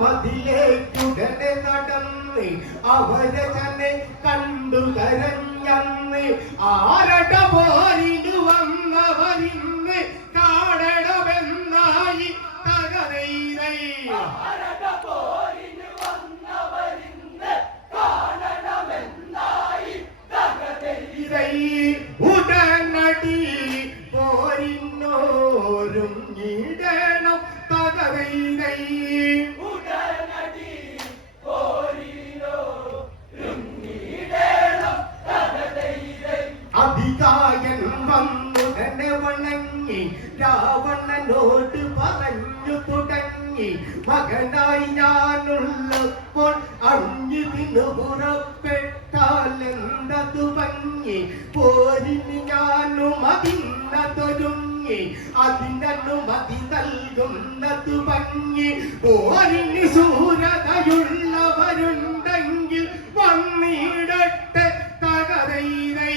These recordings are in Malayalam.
പടനിന്ന് മതിലേക്കുടനെ നടന്ന് അവരെ തന്നെ കണ്ടു കരഞ്ഞന്ന് ആരട പോരിനു വന്നവരിന്ന് കാണണമെന്നായി തകരൈതൈ ഇതൈ വണങ്ങി രാവണനോട് പറഞ്ഞു തുടങ്ങി. മകനായി ഞാനുള്ളപ്പോൾ അഞ്ഞിതിനു പുറപ്പെട്ടാൽ എന്തതു ഭംഗി? പോരിന് ഞാനും അതിനു അതിനനുമതി നൽകുന്നതു ഭംഗി. പോരിന് സൂരതയുള്ളവരുണ്ടെങ്കിൽ വന്നിടട്ടെ തകരൈതൈ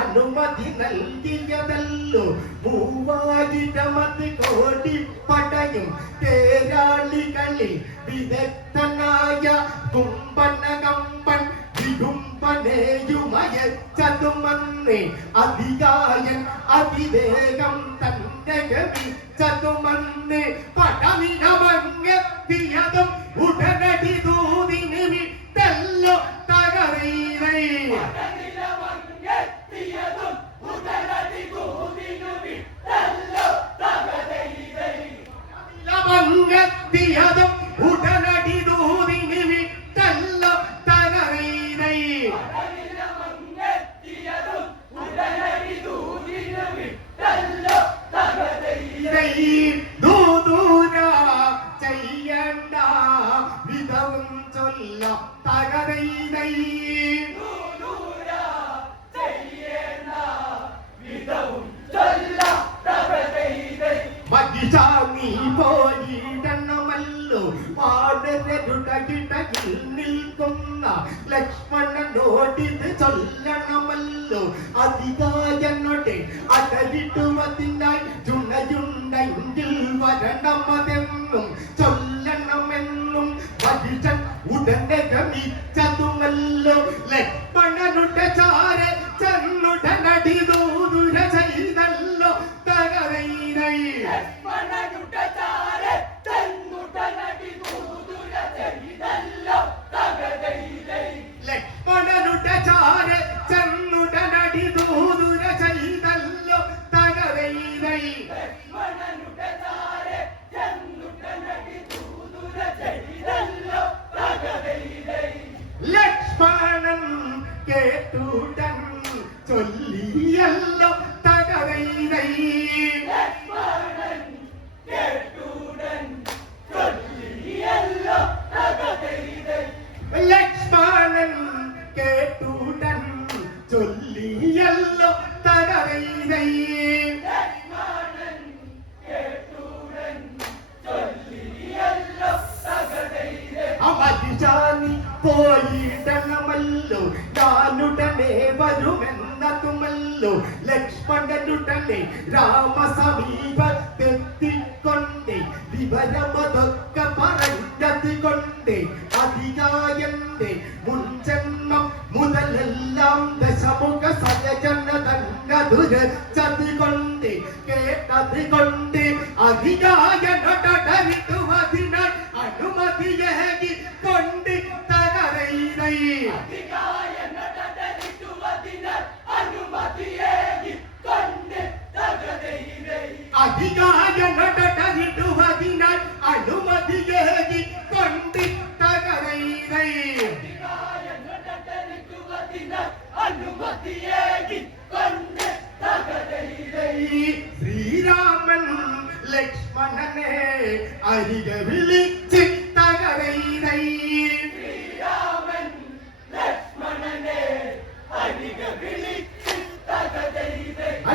അനുമതി നൽകിയതല്ലോ മൂവായിരമത് കോടിപ്പടയും തേരാളികളിൽ വിദഗ്ധനായ കുംഭനകമ്പൻ വികുംബനെയുമയച്ചതുമന്ന് അതികായൻ അതിവേഗം തന്റെ ഗമിച്ചതുമന്ന് പടമിനമങ്ങെത്തിയതും ഉടനടി ദൂതിന് വിട്ടല്ലോ തകരൈരൈ दिया വരണമതെന്നും തന്നതുരച്ചത് കൊണ്ട് കേട്ടത് കൊണ്ട് അധികായനടരിട്ടുവതിനാൽ അനുമതിയേകി കൊണ്ട് തകരൈതൈ അധികാരനടരിട്ടുവതിനാൽ അനുമതിയേകി കൊണ്ട് തകരൈതൈ ശ്രീരാമൻ ലക്ഷ്മണനെ അരിക വിളിച്ച്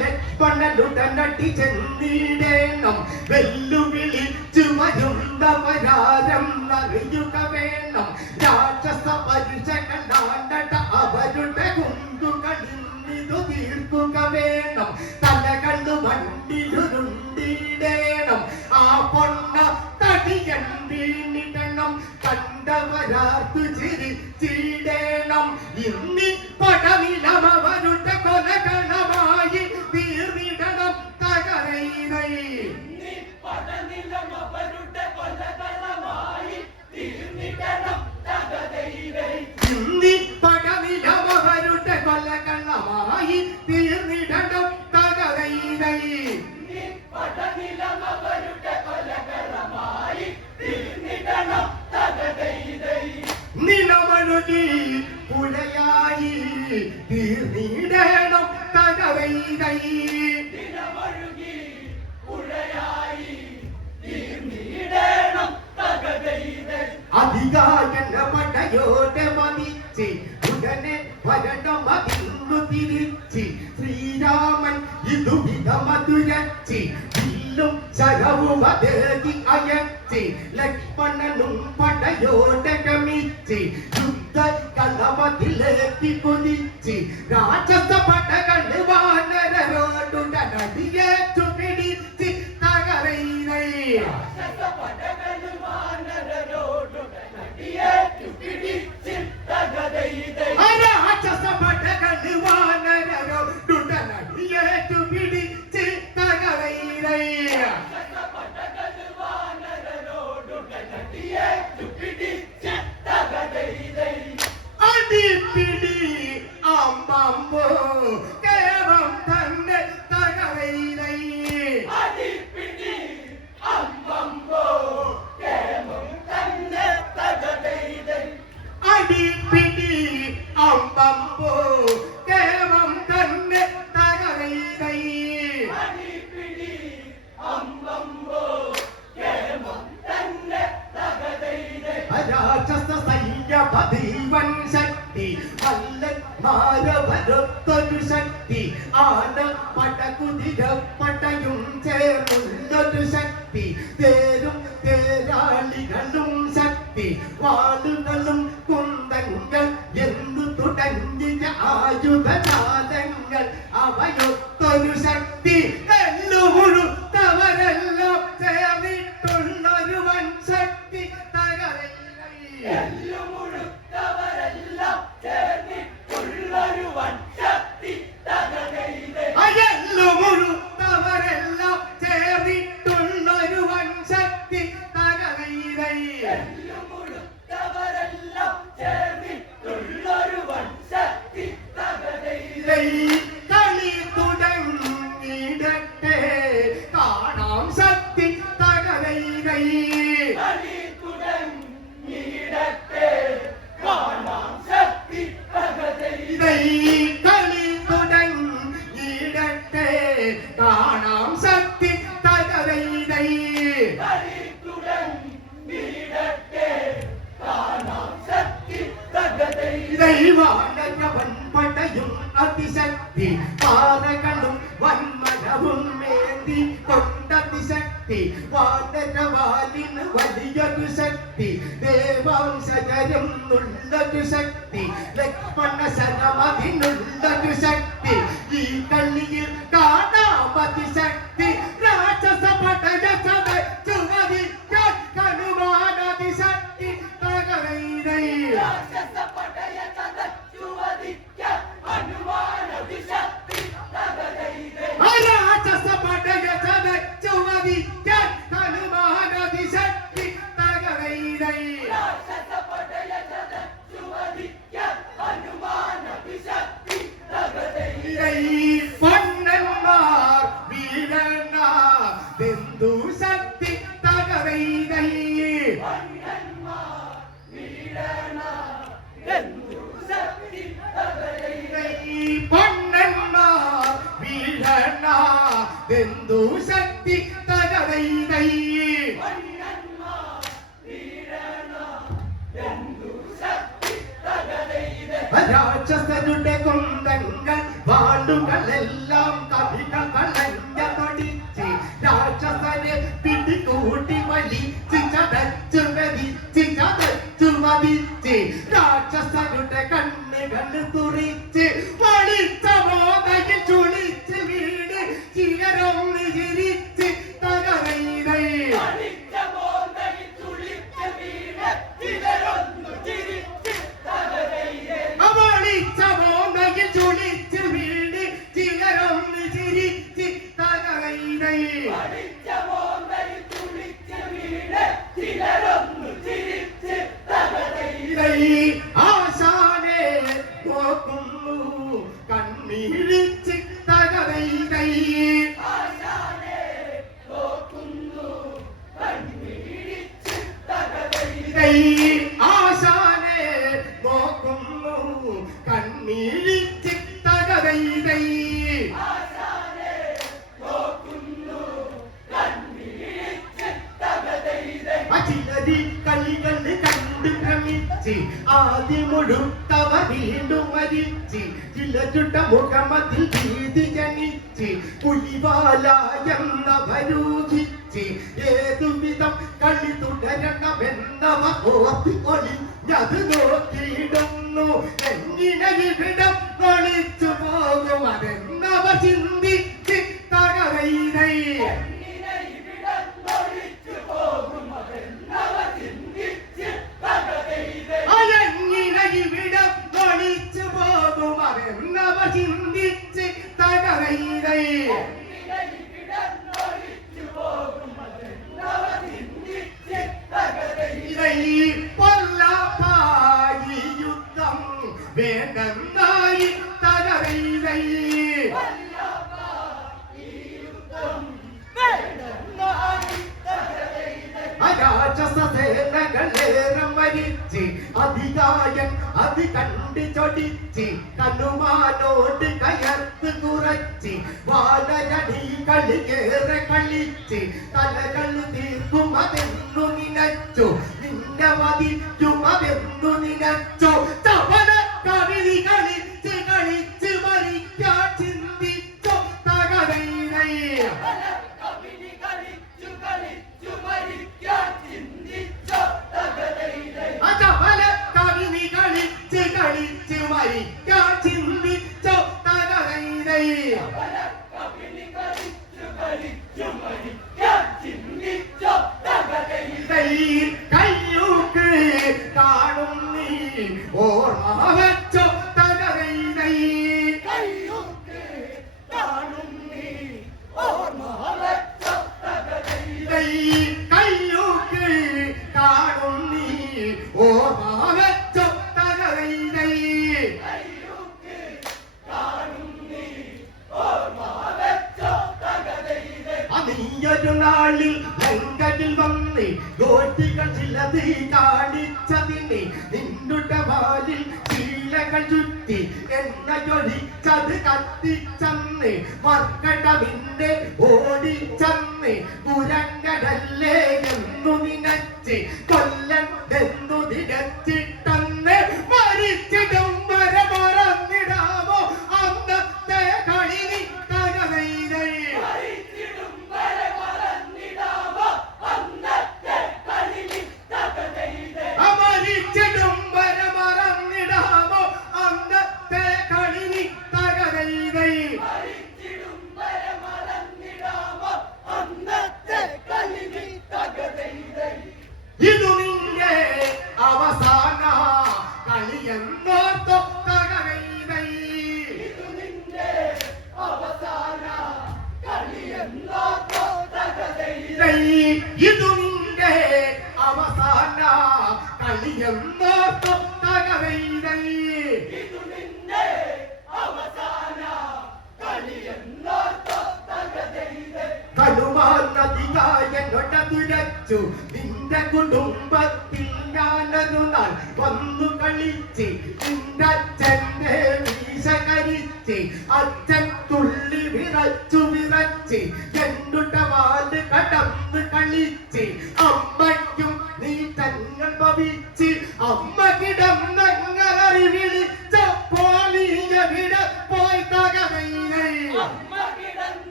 ലക്ഷ്മണനുടനടി ചെന്നിടേണം. വെല്ലുവിളിച്ചു വരുന്നവരാരം അറിയുക വേണം. നിലമഴുകി భదకి అయర్చి లక్ష్మణను పడయోటకమిచ్చి యుద్ధ కలవతి లేకి కొనిచ్చి రాజసభ കൈവാടക വൻപടയും അതിശക്തി. പാറകളും വന്മനവും മേന്തി കൊണ്ടതിശക്തി വാടകവാലിന് വലിയൊരു ശക്തി. ദേവാംശകരുന്നുള്ളൊരു ശക്തി. ലക്ഷ്മണ ശരമതിനുള്ളൊരു ശക്തി. ഈ കളിയിൽ കാണാമതിശക്തി ചില ചുട്ട മുഖമതിൽ ഭീതി ജനിച്ച് പുലിവാല ഏതു ഏതുവിധം കളി തുടരണമെന്നവ ഓർത്തി ഒളിഞ്ഞത് നോക്കിയിടുന്നു. എങ്ങനെ ഇവിടം കളിച്ചു പോകും അതെന്നവ ചിന്തിച്ച് അധികായൻ അത് കണ്ട് ചൊടിച്ച് കനുമാനോട് കയർത്ത് കുറച്ച് വാലരടി കളിയേറെ കളിച്ച് തലകൾ തീർക്കും അതെന്നു നിനച്ചു നിന്നെ വധിക്കും അതെന്നു നിനച്ചു ചപല കവിളി കളിച്ച് കളിച്ച് മരിക്കാൻ കയ്യൂക്ക് കാണും നീ ഓർമ്മ വെച്ചോ ശീലകൾ ചുറ്റി എണ്ണയൊഴിച്ചത് കത്തിച്ചന്ന്. മർക്കടവിന്റെ ഓടിച്ചന്ന്. കുരങ്ങടല്ലേ എന്നു നിനച്ച് കൊല്ലം എന്നു നിനച്ചിട്ടന്ന് ഇതിന്റെ അവസാന കളിയെന്ന തത്തകവൈതൽ ു നിന്റെ കുടുംബത്തിൽ ഞാനൊരു നാൾ വന്നു കളിച്ച് നിന്റെ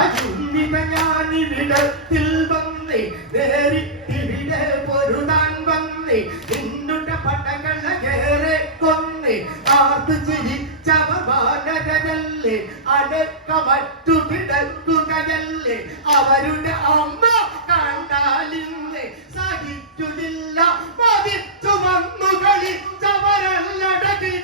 അചുണ്ടിമയാണിവിടത്തിൽ വന്നേ നേരിട്ടിവിടെ പൊരുതാൻ വന്നേ നിന്നുണ്ട പടകളേറെ കൊന്നേ ആർത്ത് ചിരിച്ചവനരല്ലേ അടക്കമറ്റു കിടക്കുകയല്ലേ അവരുടെ അമ്മ കണ്ടാലിന്ന് സഹിച്ചുമില്ല മതിച്ചു വന്നു കളിച്ചവരല്ലടകിൽ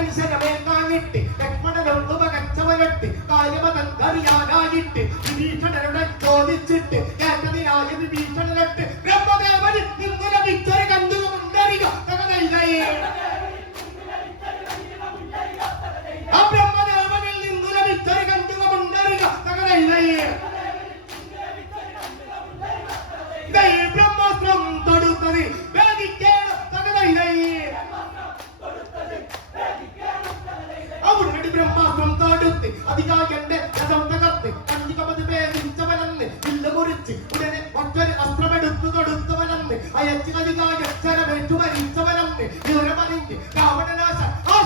മനുഷ്യരമേങ്ങാഞ്ഞിട്ട് ലക്ഷ്മണനുള്ളവ കച്ചവനട്ട് കാര്യമതറിയാനായിട്ട് വിഭീഷണരുടെ ചോദിച്ചിട്ട് ജീവിതായ അച്ഛനമേറ്റു മരിച്ചവനം കാവടനാശ ആ